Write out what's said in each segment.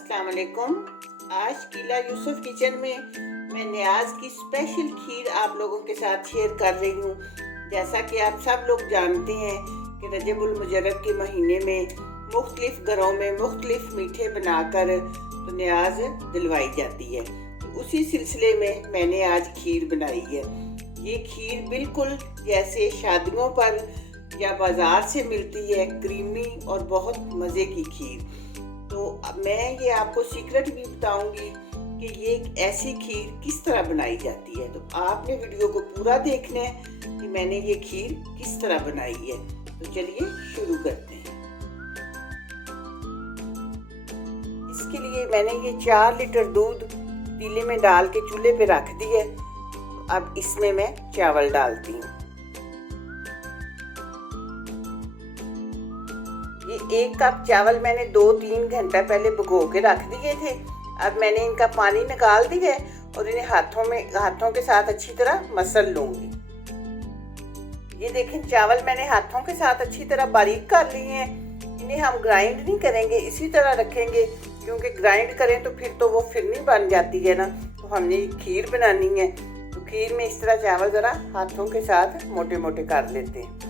अस्सलाम वालेकुम। आज कीला यूसुफ किचन में मैं न्याज की स्पेशल खीर आप लोगों के साथ शेयर कर रही हूँ। जैसा कि आप सब लोग जानते हैं कि रजबुल मुजर्रब के महीने में मुख्तलिफ घरों में मुख्तलिफ मीठे बनाकर तो न्याज दिलवाई जाती है। तो उसी सिलसिले में मैंने आज खीर बनाई है। ये खीर बिल्कुल जैसे शादियों पर या बाज़ार से मिलती है, क्रीमी और बहुत मज़े की खीर। तो मैं ये आपको सीक्रेट भी बताऊंगी कि ये एक ऐसी खीर किस तरह बनाई जाती है। तो आपने वीडियो को पूरा देखना है कि मैंने ये खीर किस तरह बनाई है। तो चलिए शुरू करते हैं। इसके लिए मैंने ये 4 लीटर दूध पतीले में डाल के चूल्हे पे रख दी है। अब इसमें मैं चावल डालती हूँ। ये 1 कप चावल मैंने 2-3 घंटा पहले भिगो के रख दिए थे। अब मैंने इनका पानी निकाल दिया है और इन्हें हाथों के साथ अच्छी तरह मसल लूंगी। ये देखें, चावल मैंने हाथों के साथ अच्छी तरह बारीक कर लिए हैं। इन्हें हम ग्राइंड नहीं करेंगे, इसी तरह रखेंगे, क्योंकि ग्राइंड करें तो फिर तो वो फिरनी बन जाती है ना। तो हमने खीर बनानी है, तो खीर में इस तरह चावल ज़रा हाथों के साथ मोटे मोटे कर लेते हैं।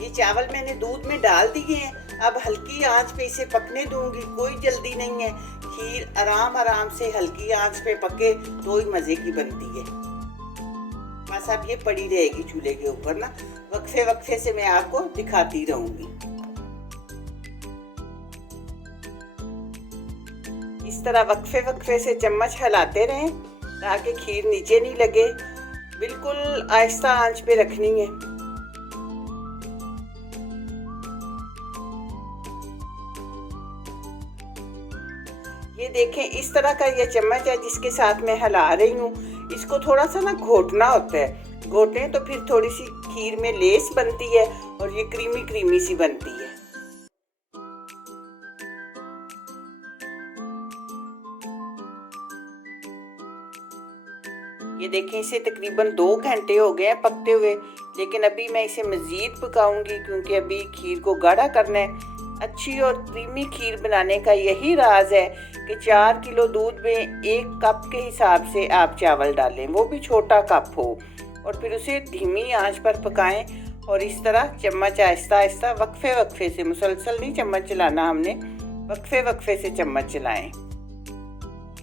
ये चावल मैंने दूध में डाल दिए हैं। अब हल्की आंच पे इसे पकने दूंगी, कोई जल्दी नहीं है। खीर आराम आराम से हल्की आंच पे पके तो ही मज़े की बनती है। बस अब ये पड़ी रहेगी चूल्हे के ऊपर ना, वक्फे वक्फे से मैं आपको दिखाती रहूंगी। इस तरह वक्फे वक्फे से चम्मच हिलाते रहें ताकि खीर नीचे नहीं लगे। बिल्कुल आहिस्ता आंच पे रखनी है। ये देखें, इस तरह का ये चम्मच है जिसके साथ मैं हिला रही हूँ। इसको थोड़ा सा ना घोटना होता है, घोटें तो फिर थोड़ी सी खीर में लेस बनती है और ये क्रीमी क्रीमी सी बनती है। ये देखें, इसे तकरीबन 2 घंटे हो गए हैं पकते हुए, लेकिन अभी मैं इसे मज़ीद पकाऊंगी क्योंकि अभी खीर को गाढ़ा करना है। अच्छी और क्रीमी खीर बनाने का यही राज है कि 4 किलो दूध में 1 कप के हिसाब से आप चावल डालें, वो भी छोटा कप हो, और फिर उसे धीमी आंच पर पकाएं। और इस तरह चम्मच आहिस्ता आहिस्ता वक्फे वक्फे से, मुसलसल नहीं चम्मच चलाना हमने, वक्फे वक्फे से चम्मच चलाएं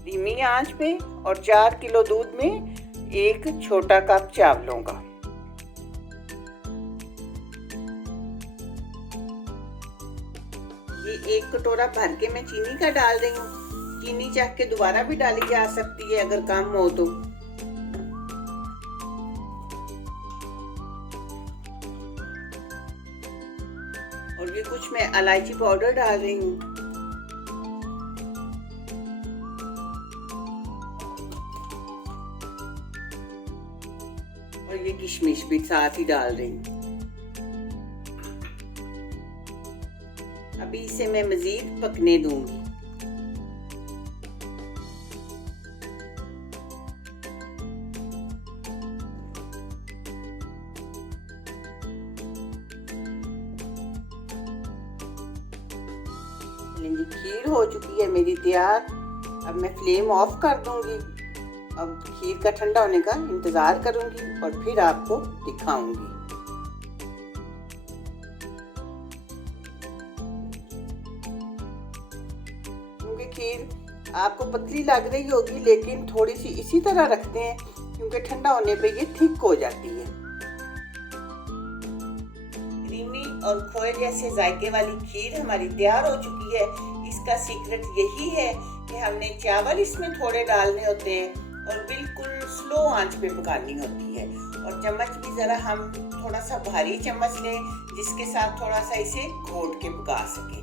धीमी आंच पे। और 4 किलो दूध में 1 छोटा कप चावलों का। ये 1 कटोरा भर के मैं चीनी का डाल रही हूँ। चीनी चाह के दोबारा भी डाली जा सकती है अगर कम हो तो। और ये कुछ मैं इलायची पाउडर डाल रही हूँ। और ये किशमिश भी साथ ही डाल रही हूँ। अभी इसे मैं मजीद पकने दूंगी। खीर हो चुकी है मेरी तैयार। अब मैं फ्लेम ऑफ कर दूंगी। अब खीर का ठंडा होने का इंतजार करूंगी और फिर आपको दिखाऊंगी। क्योंकि खीर आपको पतली लग रही होगी, लेकिन थोड़ी सी इसी तरह रखते हैं क्योंकि ठंडा होने पे ये थिक हो जाती है। क्रीमी और खोए जैसे जायके वाली खीर हमारी तैयार हो चुकी है। इसका सीक्रेट यही है कि हमने चावल इसमें थोड़े डालने होते हैं और बिल्कुल स्लो आंच पे पकानी होती है। और चम्मच भी ज़रा हम थोड़ा सा भारी चम्मच लें जिसके साथ थोड़ा सा इसे घोट के पका सकें।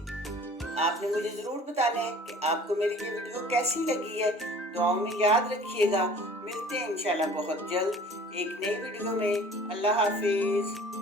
आपने मुझे ज़रूर बताना है कि आपको मेरी ये वीडियो कैसी लगी है। दुआओं में याद रखिएगा। मिलते हैं इंशाल्लाह बहुत जल्द एक नई वीडियो में। अल्लाह हाफिज़।